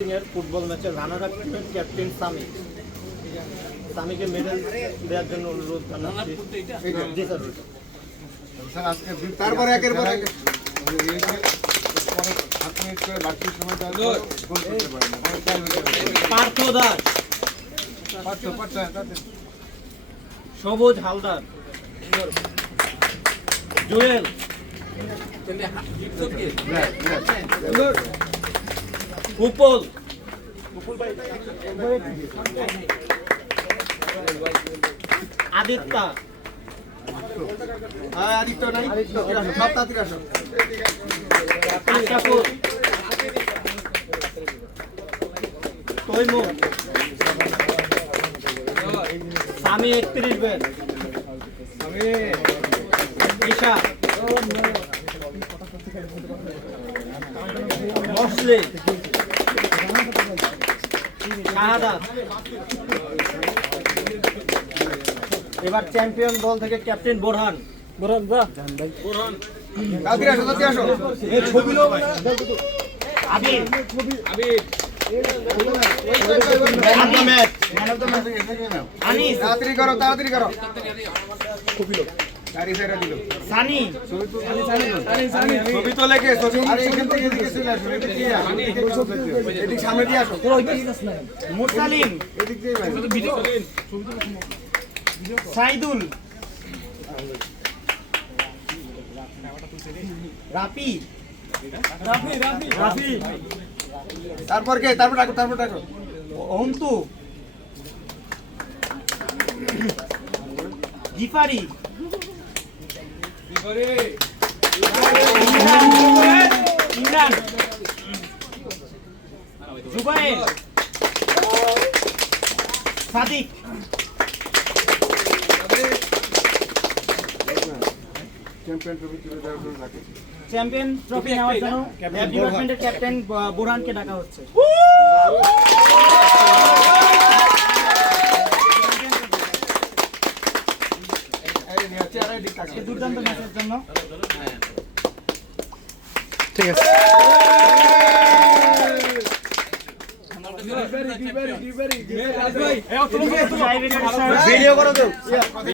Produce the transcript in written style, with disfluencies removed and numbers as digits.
Football ম্যাচের runner up টিমের captain Sami সামিকে medal দেওয়ার জন্য অনুরোধ জানাচ্ছি। জি স্যার। স্যার আজকে তারপরে একের পর এক আপনি করে বাকি সময় গোল করতে পারেন। পার্থ দাস, সবুজ হালদার, জুয়েল, উপল, আদিত্য, আশাফুল, তৈমুর, সামি 31 বেল, ঈশা, মসলি, শাহাদাত। এবার চ্যাম্পিয়ন দল থেকে ক্যাপ্টেন বোরহান। আবির, আনিস, তাড়াতাড়ি করো সানি, ছবি তো লেগে সামনে দিয়ে আসো। মুরসালিম, সাইদুল, রাফি, তারপর ডাকো অন্তু, গিফারি, ইমরান, জুবাইর, সাদিক। চ্যাম্পিয়ন ট্রফি নেওয়ার জন্য ডিপার্টমেন্টের ক্যাপ্টেন বোরহানকে ডাকা হচ্ছে। দুর্দান্ত ম্যাচের জন্য ঠিক আছে। ভিডিও করো তো।